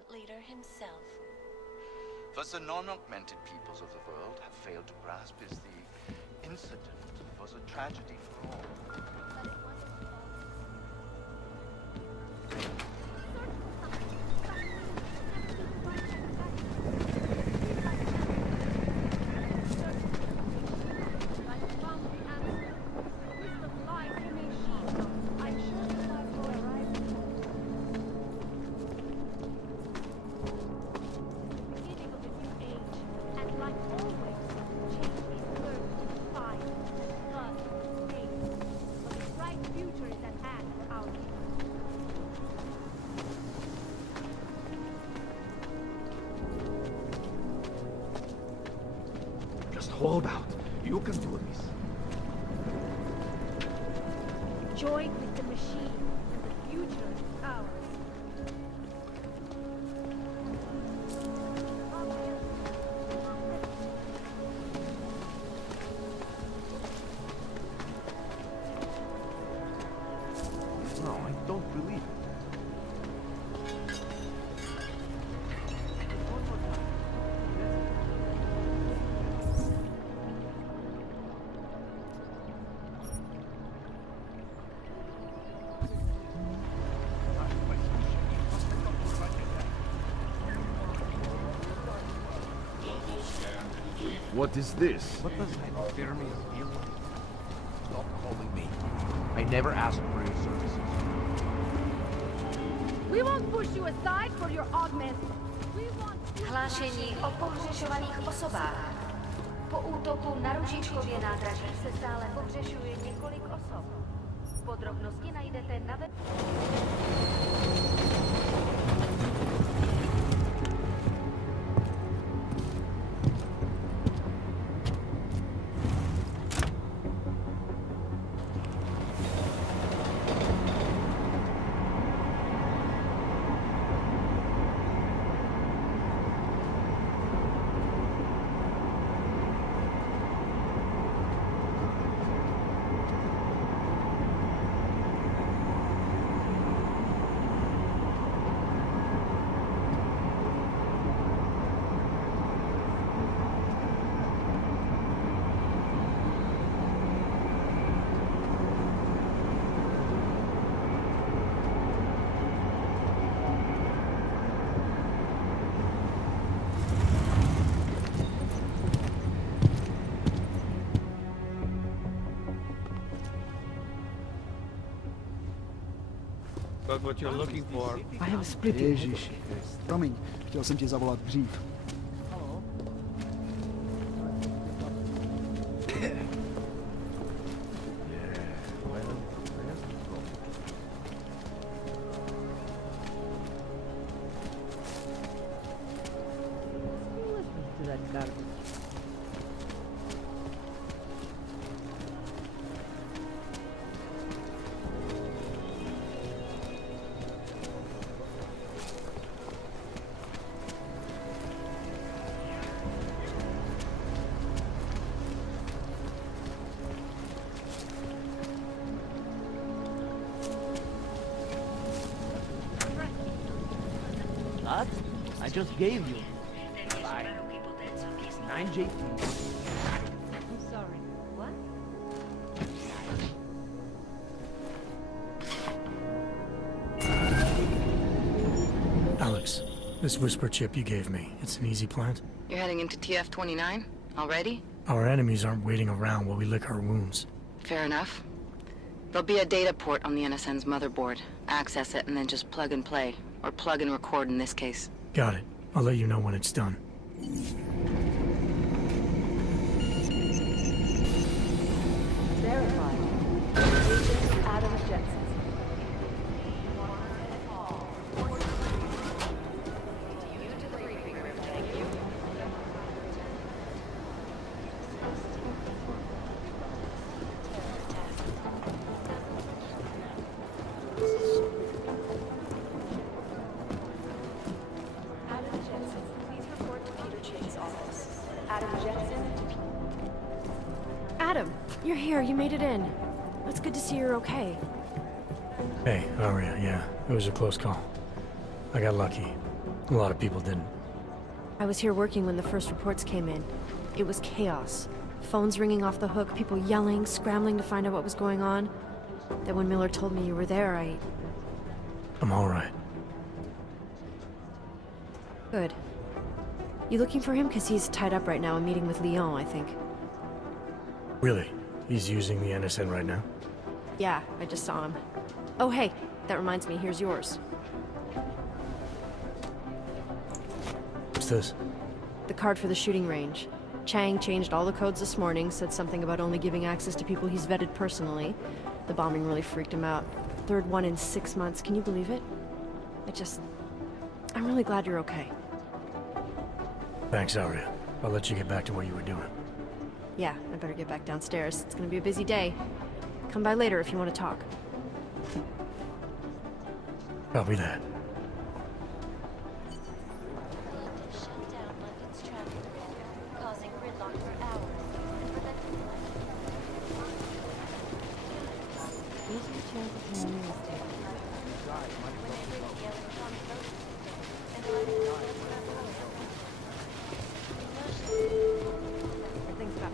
silent leader himself. What the non-augmented peoples of the world have failed to grasp is the incident was a tragedy for all. Hold out. You can do this. Join with the machine, and the future is ours. No, I don't believe it. What is this? What does hypothermia feel like? Stop calling me. I never asked for your services. We won't push you aside for your augment. We want Hlášení o pohřešovaných osobách. Po útoku na Ružičkově nádraží se stále pohřešuje několik osob. Podrobnosti najdete na web. Got what you're looking for. I have a split. Ježiši, promiň, chtěl jsem tě zavolat dřív. To that garbage. What? I just gave you. 9J. I'm sorry. What? Alex, this whisper chip you gave me, it's an easy plant? You're heading into TF29 already? Our enemies aren't waiting around while we lick our wounds. Fair enough. There'll be a data port on the NSN's motherboard. Access it and then just plug and play. Or plug and record in this case. Got it. I'll let you know when it's done. Verified. Agent Adam Jensen. Adam, you're here. You made it in. It's good to see you're okay. Hey, how are you? Yeah, it was a close call. I got lucky. A lot of people didn't. I was here working when the first reports came in. It was chaos. Phones ringing off the hook, people yelling, scrambling to find out what was going on. Then when Miller told me you were there, I'm all right. Good. You looking for him? Because he's tied up right now, a meeting with Leon, I think. Really? He's using the NSN right now? Yeah, I just saw him. Oh, hey, that reminds me, here's yours. What's this? The card for the shooting range. Chang changed all the codes this morning, said something about only giving access to people he's vetted personally. The bombing really freaked him out. Third one in 6 months, can you believe it? I'm really glad you're okay. Thanks, Aria. I'll let you get back to what you were doing. Yeah, I better get back downstairs. It's gonna be a busy day. Come by later if you want to talk. Copy that.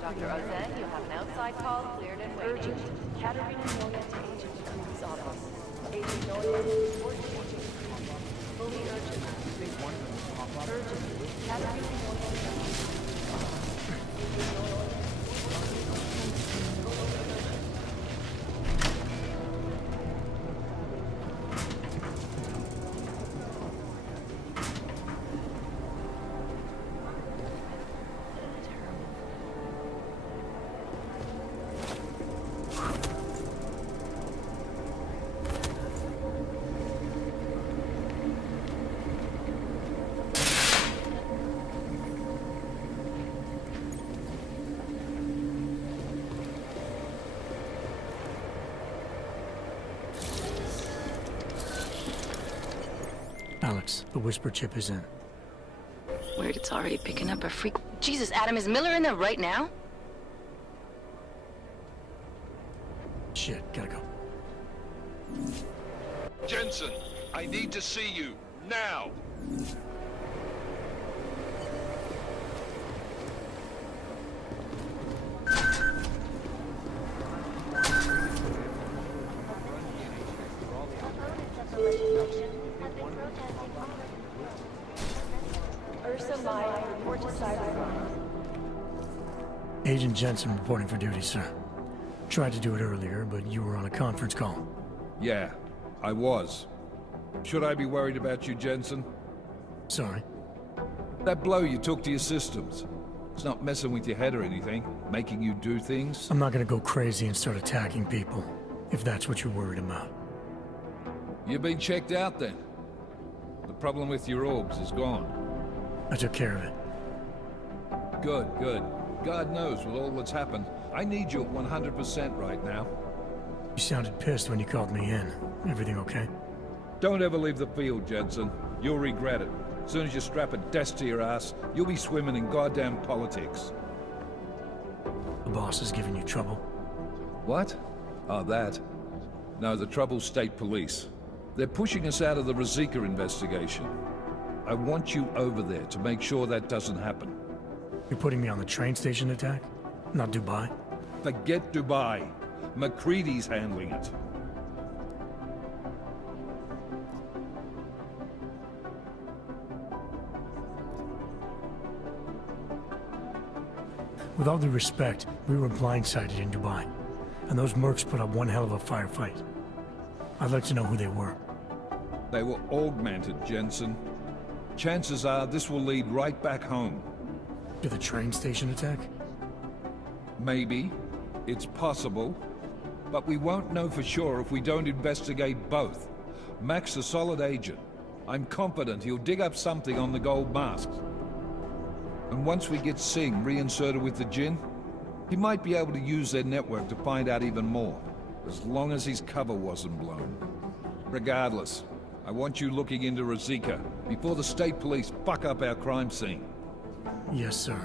Dr. Ozen, you have an outside call cleared and waiting. Urgent. Katerina Noya to Agent Creed's office. Agent Noya, report to Agent Creed. Fully urgent. Urgent. Katerina Noya to Agent Creed's office. Agent Noya. Alex, the whisper chip is in. Weird, it's already picking up a freak. Jesus, Adam, is Miller in there right now? Shit, gotta go. Jensen, I need to see you, now! Agent Jensen reporting for duty, sir. Tried to do it earlier, but you were on a conference call. Yeah, I was. Should I be worried about you, Jensen? Sorry. That blow you took to your systems. It's not messing with your head or anything, making you do things. I'm not gonna go crazy and start attacking people, if that's what you're worried about. You've been checked out then. The problem with your orbs is gone. I took care of it. Good, good. God knows with all that's happened, I need you at 100% right now. You sounded pissed when you called me in. Everything okay? Don't ever leave the field, Jensen. You'll regret it. As soon as you strap a desk to your ass, you'll be swimming in goddamn politics. The boss is giving you trouble? What? Oh, that. No, the trouble's state police. They're pushing us out of the Rosika investigation. I want you over there to make sure that doesn't happen. You're putting me on the train station attack? Not Dubai? Forget Dubai. McCready's handling it. With all due respect, we were blindsided in Dubai. And those mercs put up one hell of a firefight. I'd like to know who they were. They were augmented, Jensen. Chances are this will lead right back home. To the train station attack? Maybe. It's possible. But we won't know for sure if we don't investigate both. Mac's a solid agent. I'm confident he'll dig up something on the gold masks. And once we get Singh reinserted with the Jinn, he might be able to use their network to find out even more. As long as his cover wasn't blown. Regardless, I want you looking into Rosika before the state police fuck up our crime scene. Yes, sir.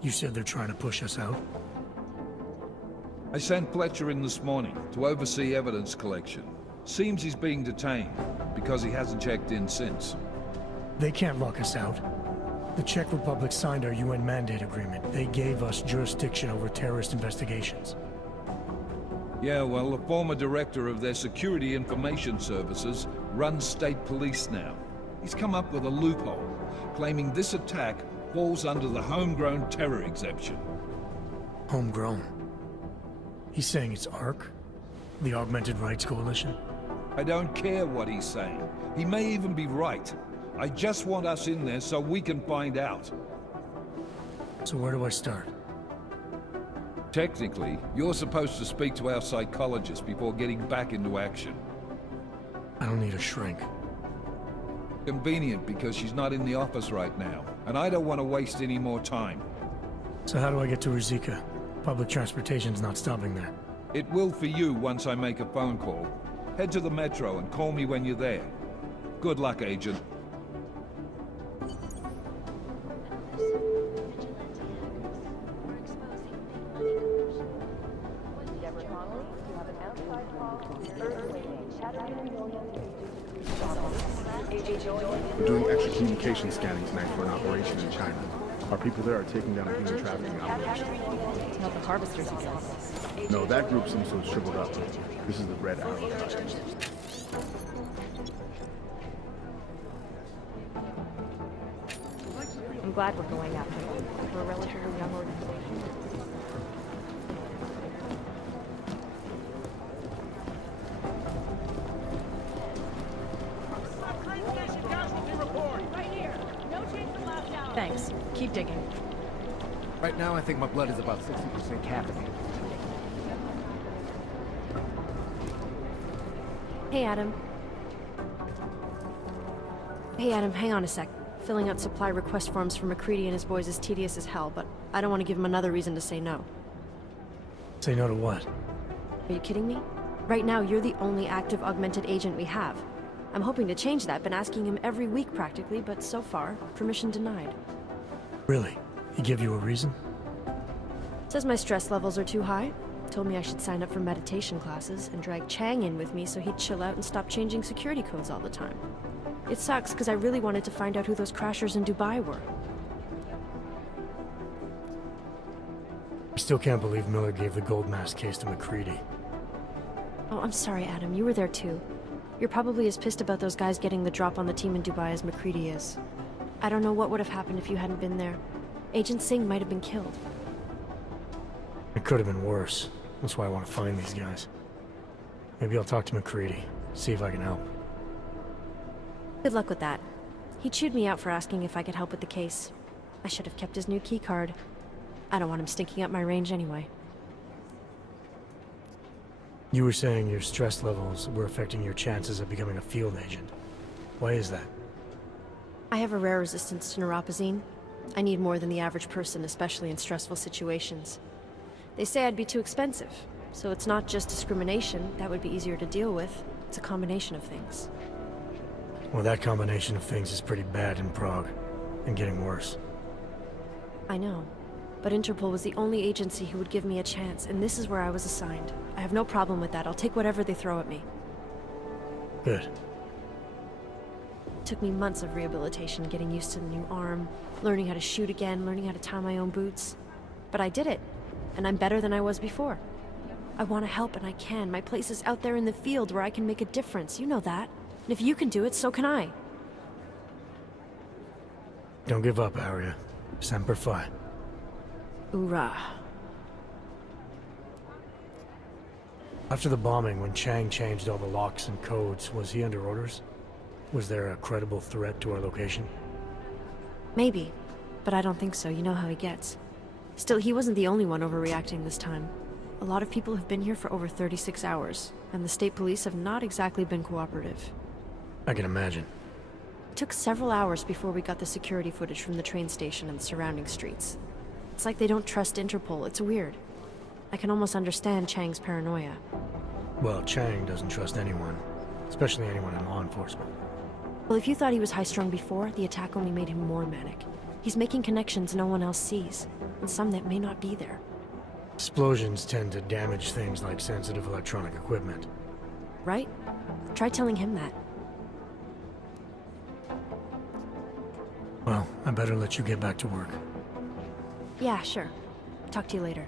You said they're trying to push us out? I sent Fletcher in this morning to oversee evidence collection. Seems he's being detained because he hasn't checked in since. They can't lock us out. The Czech Republic signed our UN mandate agreement. They gave us jurisdiction over terrorist investigations. Yeah, well, the former director of their security information services runs state police now. He's come up with a loophole, claiming this attack falls under the homegrown terror exemption. Homegrown? He's saying it's ARC? The Augmented Rights Coalition? I don't care what he's saying. He may even be right. I just want us in there so we can find out. So where do I start? Technically, you're supposed to speak to our psychologist before getting back into action. I don't need a shrink. Convenient because she's not in the office right now, and I don't want to waste any more time. So how do I get to Rizika? Public transportation's not stopping there. It will for you once I make a phone call. Head to the metro and call me when you're there. Good luck, Agent. We're doing extra communication scanning tonight for an operation in China. Our people there are taking down a human trafficking operation. It's not the Harvesters exist. No, that group seems to have shriveled up. This is the Red Arrow Project. I'm glad we're going after them. We're a relatively young organization. Thanks. Keep digging. Right now, I think my blood is about 60% caffeinated. Hey, Adam. Hey, Adam, hang on a sec. Filling out supply request forms for McCready and his boys is tedious as hell, but I don't want to give him another reason to say no. Say no to what? Are you kidding me? Right now, you're the only active augmented agent we have. I'm hoping to change that, been asking him every week practically, but so far, permission denied. Really? He give you a reason? Says my stress levels are too high. Told me I should sign up for meditation classes and drag Chang in with me so he'd chill out and stop changing security codes all the time. It sucks because I really wanted to find out who those crashers in Dubai were. I still can't believe Miller gave the gold mask case to McCready. Oh, I'm sorry, Adam. You were there too. You're probably as pissed about those guys getting the drop on the team in Dubai as McCready is. I don't know what would have happened if you hadn't been there. Agent Singh might have been killed. It could have been worse. That's why I want to find these guys. Maybe I'll talk to McCready, see if I can help. Good luck with that. He chewed me out for asking if I could help with the case. I should have kept his new keycard. I don't want him stinking up my range anyway. You were saying your stress levels were affecting your chances of becoming a field agent. Why is that? I have a rare resistance to neuropazine. I need more than the average person, especially in stressful situations. They say I'd be too expensive, so it's not just discrimination. That would be easier to deal with. It's a combination of things. Well, that combination of things is pretty bad in Prague, and getting worse. I know, but Interpol was the only agency who would give me a chance, and this is where I was assigned. I have no problem with that. I'll take whatever they throw at me. Good. It took me months of rehabilitation, getting used to the new arm, learning how to shoot again, learning how to tie my own boots. But I did it, and I'm better than I was before. I want to help, and I can. My place is out there in the field where I can make a difference. You know that. And if you can do it, so can I. Don't give up, Arya. Semper Fi. Hoorah. After the bombing, when Chang changed all the locks and codes, was he under orders? Was there a credible threat to our location? Maybe, but I don't think so. You know how he gets. Still, he wasn't the only one overreacting this time. A lot of people have been here for over 36 hours, and the state police have not exactly been cooperative. I can imagine. It took several hours before we got the security footage from the train station and the surrounding streets. It's like they don't trust Interpol. It's weird. I can almost understand Chang's paranoia. Well, Chang doesn't trust anyone, especially anyone in law enforcement. Well, if you thought he was high-strung before, the attack only made him more manic. He's making connections no one else sees, and some that may not be there. Explosions tend to damage things like sensitive electronic equipment. Right? Try telling him that. I better let you get back to work. Yeah, sure. Talk to you later.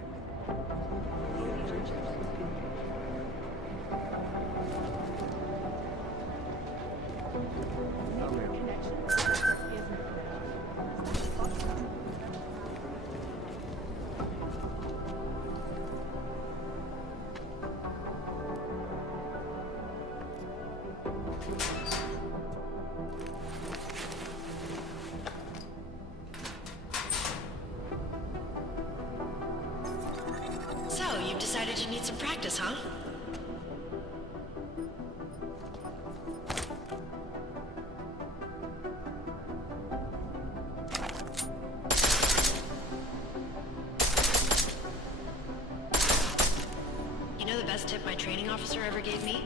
So, you've decided you need some practice, huh? You know the best tip my training officer ever gave me?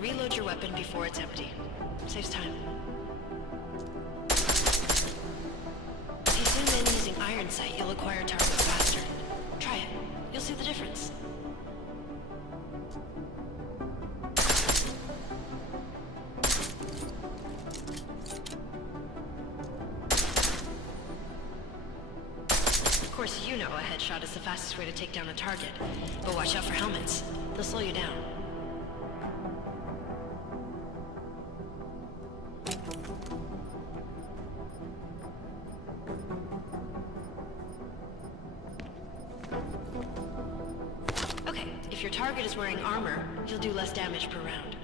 Reload your weapon before it's empty. Saves time. If you zoom in using iron sight, you'll acquire targets faster. Try it. You'll see the difference. Of course, you know a headshot is the fastest way to take down a target. But watch out for helmets. They'll slow you down. Okay, if your target is wearing armor, you'll do less damage per round.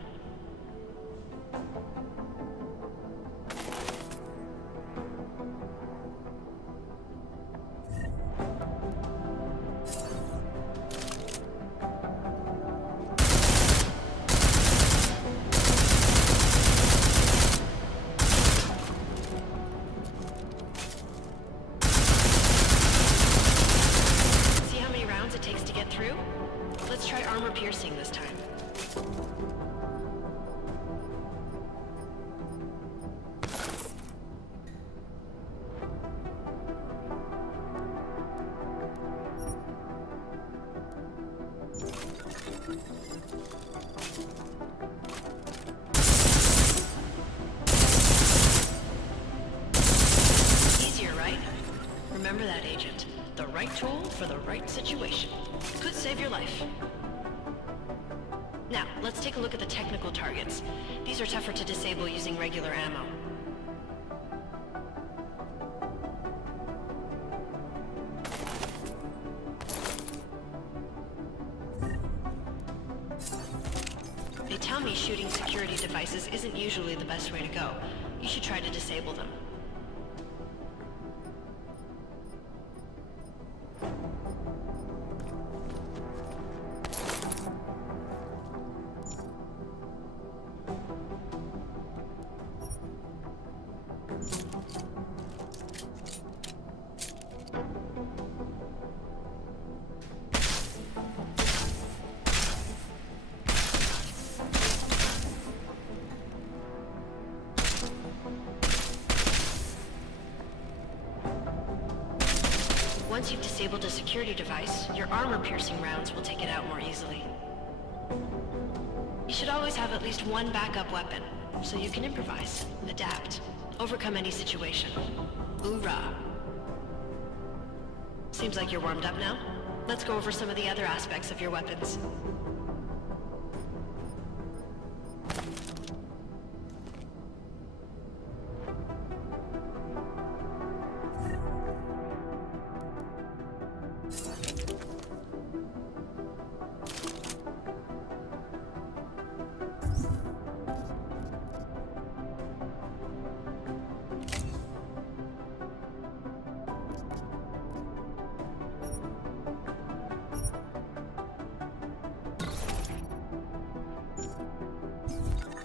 See how many rounds it takes to get through? Let's try armor piercing this time. Easier, right? Remember that, Agent. The right tool for the right situation. Could save your life. Now, let's take a look at the technical targets. These are tougher to disable using regular ammo. They tell me shooting security devices isn't usually the best way to go. You should try to disable them. Once you've disabled a security device, your armor-piercing rounds will take it out more easily. You should always have at least one backup weapon, so you can improvise, adapt, overcome any situation. Hoorah! Seems like you're warmed up now. Let's go over some of the other aspects of your weapons.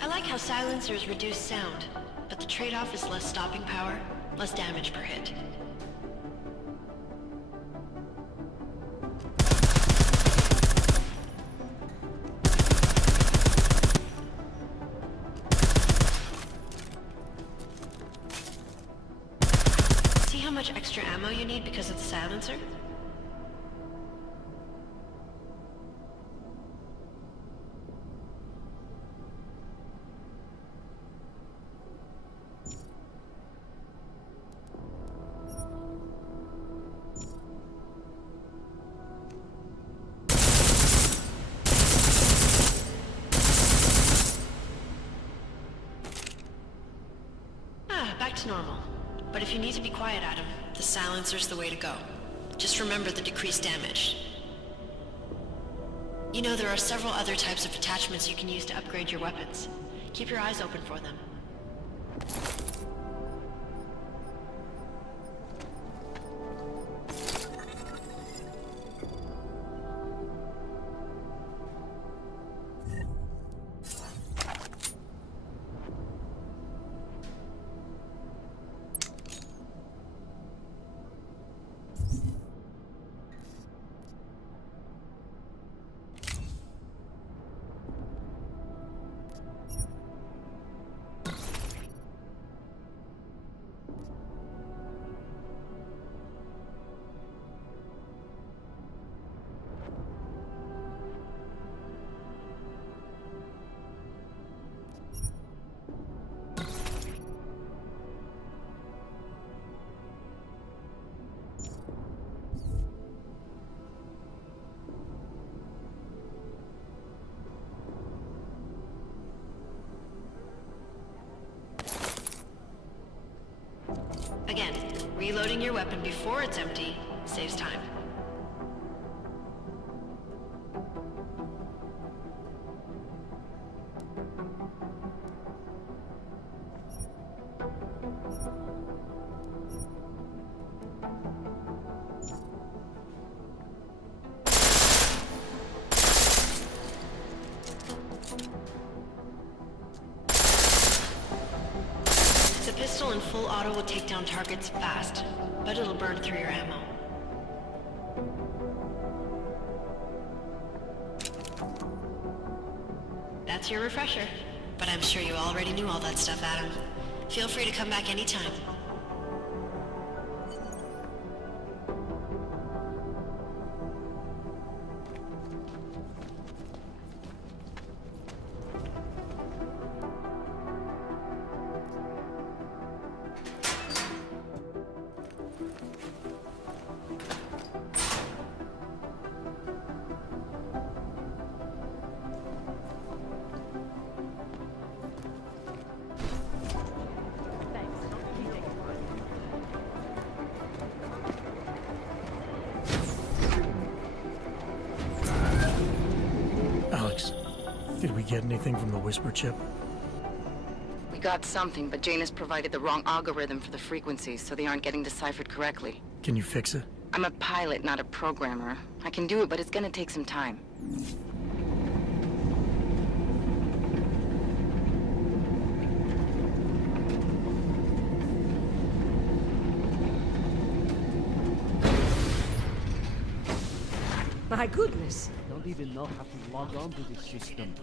I like how silencers reduce sound, but the trade-off is less stopping power, less damage per hit. See how much extra ammo you need because of the silencer? looks normal. But if you need to be quiet, Adam, the silencer's the way to go. Just remember the decreased damage. You know, there are several other types of attachments you can use to upgrade your weapons. Keep your eyes open for them. Again, reloading your weapon before it's empty saves time. The pistol in full auto will take down targets fast, but it'll burn through your ammo. That's your refresher, but I'm sure you already knew all that stuff, Adam. Feel free to come back anytime. Did we get anything from the Whisper chip? We got something, but Jane has provided the wrong algorithm for the frequencies, so they aren't getting deciphered correctly. Can you fix it? I'm a pilot, not a programmer. I can do it, but it's gonna take some time. My goodness. I don't even know how to log on to this system.